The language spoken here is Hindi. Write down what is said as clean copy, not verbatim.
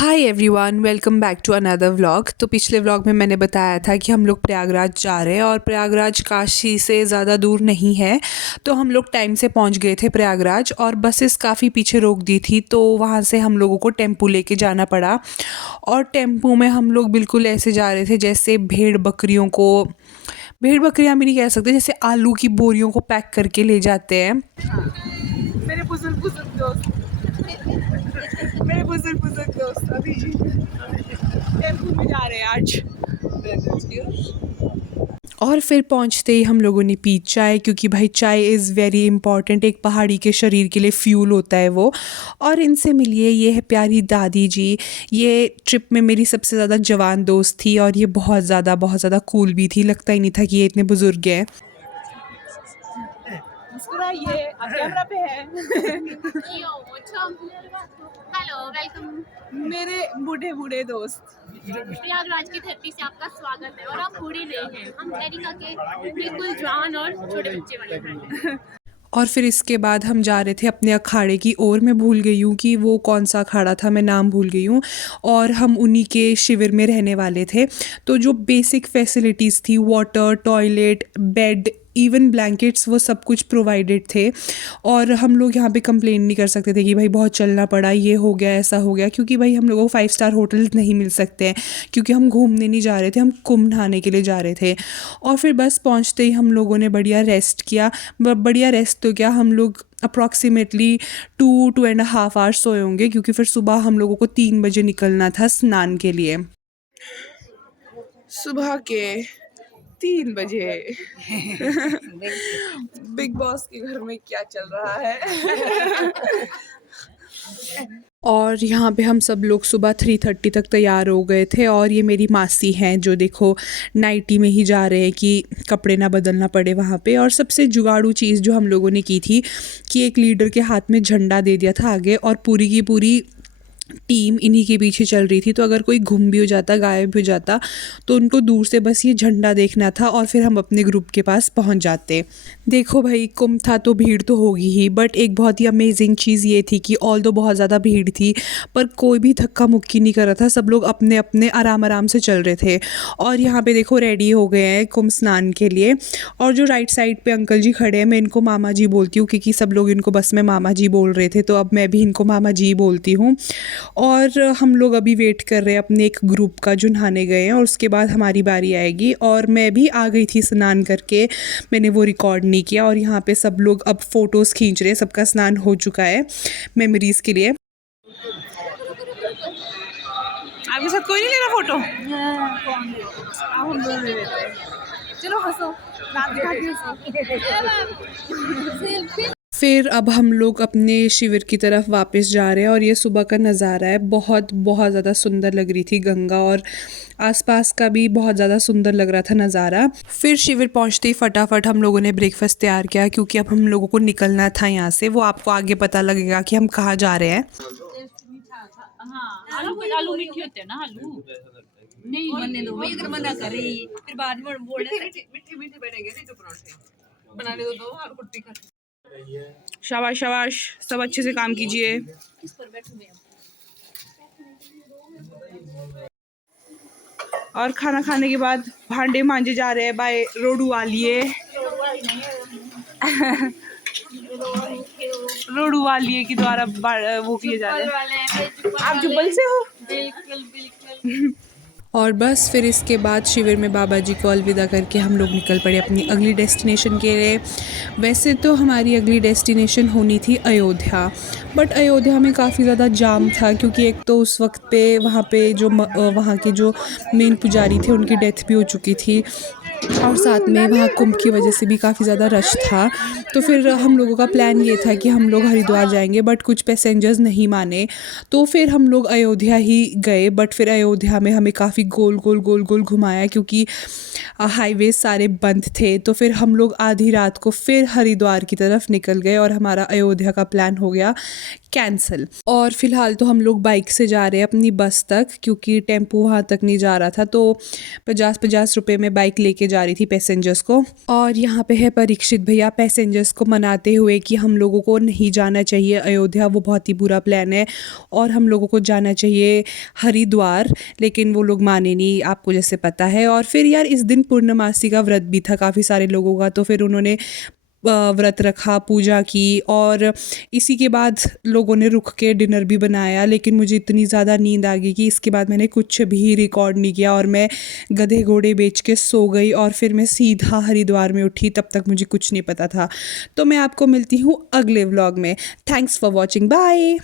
Hi everyone, welcome back to another vlog. तो पिछले व्लॉग में मैंने बताया था कि हम लोग प्रयागराज जा रहे हैं और प्रयागराज काशी से ज़्यादा दूर नहीं है। तो हम लोग टाइम से पहुंच गए थे प्रयागराज और बसेस काफ़ी पीछे रोक दी थी, तो वहां से हम लोगों को टेम्पू लेके जाना पड़ा। और टेम्पू में हम लोग बिल्कुल ऐसे जा रहे थे जैसे भेड़ बकरियां भी नहीं कह सकते, जैसे आलू की बोरियों को पैक करके ले जाते हैं। मेरे बुजुर्ग बुजुर्ग दोस्त मेरे बुजुर्ग बुजुर्ग दोस्त अभी टेम्पू में जा रहे हैं आज। और फिर पहुंचते ही हम लोगों ने पी चाय, क्योंकि भाई चाय इज़ वेरी इंपॉर्टेंट, एक पहाड़ी के शरीर के लिए फ्यूल होता है वो। और इनसे मिलिए, ये है प्यारी दादी जी। ये ट्रिप में मेरी सबसे ज़्यादा जवान दोस्त थी और ये बहुत ज़्यादा कूल भी थी। लगता ही नहीं था कि ये इतने बुजुर्ग हैं। मुस्कुराइए, आप कैमरा पे हैं। Hello welcome. मेरे बूढ़े बूढ़े दोस्त। प्रयागराज की धरती से आपका स्वागत है और आप बूढ़े नहीं हैं, हम अमेरिका के बिल्कुल जवान और छोटे बच्चे वाले हैं। और फिर इसके बाद हम जा रहे थे अपने अखाड़े की ओर। मैं भूल गई हूँ कि वो कौन सा अखाड़ा था, मैं नाम भूल गई हूँ। और हम उन्हीं के शिविर में रहने वाले थे। तो जो बेसिक फैसिलिटीज़ थी, water, toilet, bed, even blankets, वो सब कुछ प्रोवाइडेड थे। और हम लोग यहाँ पे कंप्लेन नहीं कर सकते थे कि भाई बहुत चलना पड़ा, ये हो गया, ऐसा हो गया, क्योंकि भाई हम लोगों को 5 स्टार होटल नहीं मिल सकते हैं, क्योंकि हम घूमने नहीं जा रहे थे, हम कुंभ नहाने के लिए जा रहे थे। और फिर बस पहुँचते ही हम लोगों ने बढ़िया रेस्ट किया। बढ़िया रेस्ट तो क्या, हम लोग अप्रॉक्सीमेटली 2.5 आवर्स सोए होंगे, क्योंकि फिर सुबह हम लोगों को 3 बजे निकलना था स्नान के लिए। सुबह के 3 बजे बिग बॉस के घर में क्या चल रहा है। और यहाँ पे हम सब लोग सुबह 3:30 तक तैयार हो गए थे। और ये मेरी मासी हैं जो देखो नाइटी में ही जा रहे हैं कि कपड़े ना बदलना पड़े वहाँ पे। और सबसे जुगाड़ू चीज़ जो हम लोगों ने की थी कि एक लीडर के हाथ में झंडा दे दिया था आगे, और पूरी की पूरी टीम इन्हीं के पीछे चल रही थी। तो अगर कोई गुम भी हो जाता, गायब हो जाता, तो उनको दूर से बस ये झंडा देखना था और फिर हम अपने ग्रुप के पास पहुंच जाते। देखो भाई, कुंभ था तो भीड़ तो होगी ही, बट एक बहुत ही अमेजिंग चीज़ ये थी कि ऑल दो बहुत ज़्यादा भीड़ थी, पर कोई भी धक्का मुक्की नहीं कर रहा था। सब लोग अपने अपने आराम आराम से चल रहे थे। और यहाँ पे देखो रेडी हो गए हैं कुंभ स्नान के लिए। और जो राइट साइड पे अंकल जी खड़े हैं, मैं इनको मामा जी बोलती हूँ, क्योंकि सब लोग इनको बस में मामा जी बोल रहे थे, तो अब मैं भी इनको मामा जी बोलती हूँ। और हम लोग अभी वेट कर रहे हैं अपने एक ग्रुप का जो नहाने गए हैं, और उसके बाद हमारी बारी आएगी। और मैं भी आ गई थी स्नान करके, मैंने वो रिकॉर्ड नहीं किया। और यहाँ पे सब लोग अब फ़ोटोज़ खींच रहे हैं, सबका स्नान हो चुका है मेमोरीज़ के लिए। आपके साथ कोई नहीं ले रहा फोटो? अब हम दोनों ले लेते हैं। चलो हंसो, दांत दिखा के हंसो। फिर अब हम लोग अपने शिविर की तरफ वापस जा रहे हैं। और ये सुबह का नज़ारा है, बहुत बहुत ज़्यादा सुंदर लग रही थी गंगा, और आसपास का भी बहुत ज़्यादा सुंदर लग रहा था नज़ारा। फिर शिविर पहुंचते ही फटाफट हम लोगों ने ब्रेकफास्ट तैयार किया, क्योंकि अब हम लोगों को निकलना था यहाँ से। वो आपको आगे पता लगेगा कि हम कहाँ जा रहे हैं। हाँ, आलू मीठे होते हैं ना, आलू नहीं बनने दो, मैं अगर मना कर रही फिर बाद में बोलने मीठे मीठे बनेंगे नहीं तो पराठे बनाने दो और कुट्टी खा। शाबाश शाबाश, सब अच्छे से काम कीजिए। किस पर बैठूं मैं? और खाना खाने के बाद भांडे मांजे जा रहे हैं बाय रोडू वालिए। रोडू वालिए के द्वारा वो किए जा रहे हैं। आप जुब्बल से हो? बिल्कुल बिल्कुल। और बस फिर इसके बाद शिविर में बाबा जी को अलविदा करके हम लोग निकल पड़े अपनी अगली डेस्टिनेशन के लिए। वैसे तो हमारी अगली डेस्टिनेशन होनी थी अयोध्या, बट अयोध्या में काफ़ी ज़्यादा जाम था, क्योंकि एक तो उस वक्त पे वहाँ पे जो वहाँ के जो मेन पुजारी थे उनकी डेथ भी हो चुकी थी, और साथ में वहाँ कुंभ की वजह से भी काफ़ी ज़्यादा रश था। तो फिर हम लोगों का प्लान ये था कि हम लोग हरिद्वार जाएंगे, बट कुछ पैसेंजर्स नहीं माने, तो फिर हम लोग अयोध्या ही गए। बट फिर अयोध्या में हमें काफ़ी काफ़ी गोल गोल गोल गोल घुमाया क्योंकि हाईवे सारे बंद थे। तो फिर हम लोग आधी रात को फिर हरिद्वार की तरफ निकल गए और हमारा अयोध्या का प्लान हो गया कैंसिल। और फ़िलहाल तो हम लोग बाइक से जा रहे हैं अपनी बस तक क्योंकि टेम्पो वहाँ तक नहीं जा रहा था। तो 50-50 रुपए में बाइक लेके जा रही थी पैसेंजर्स को। और यहाँ पे है परीक्षित भैया पैसेंजर्स को मनाते हुए कि हम लोगों को नहीं जाना चाहिए अयोध्या, वो बहुत ही बुरा प्लान है और हम लोगों को जाना चाहिए हरिद्वार। लेकिन वो लोग माने नहीं, आपको जैसे पता है। और फिर यार इस दिन पूर्णमासी का व्रत भी था काफ़ी सारे लोगों का, तो फिर उन्होंने व्रत रखा, पूजा की और इसी के बाद लोगों ने रुक के डिनर भी बनाया। लेकिन मुझे इतनी ज़्यादा नींद आ गई कि इसके बाद मैंने कुछ भी रिकॉर्ड नहीं किया और मैं गधे घोड़े बेच के सो गई और फिर मैं सीधा हरिद्वार में उठी। तब तक मुझे कुछ नहीं पता था। तो मैं आपको मिलती हूँ अगले व्लॉग में। Thanks for watching, bye.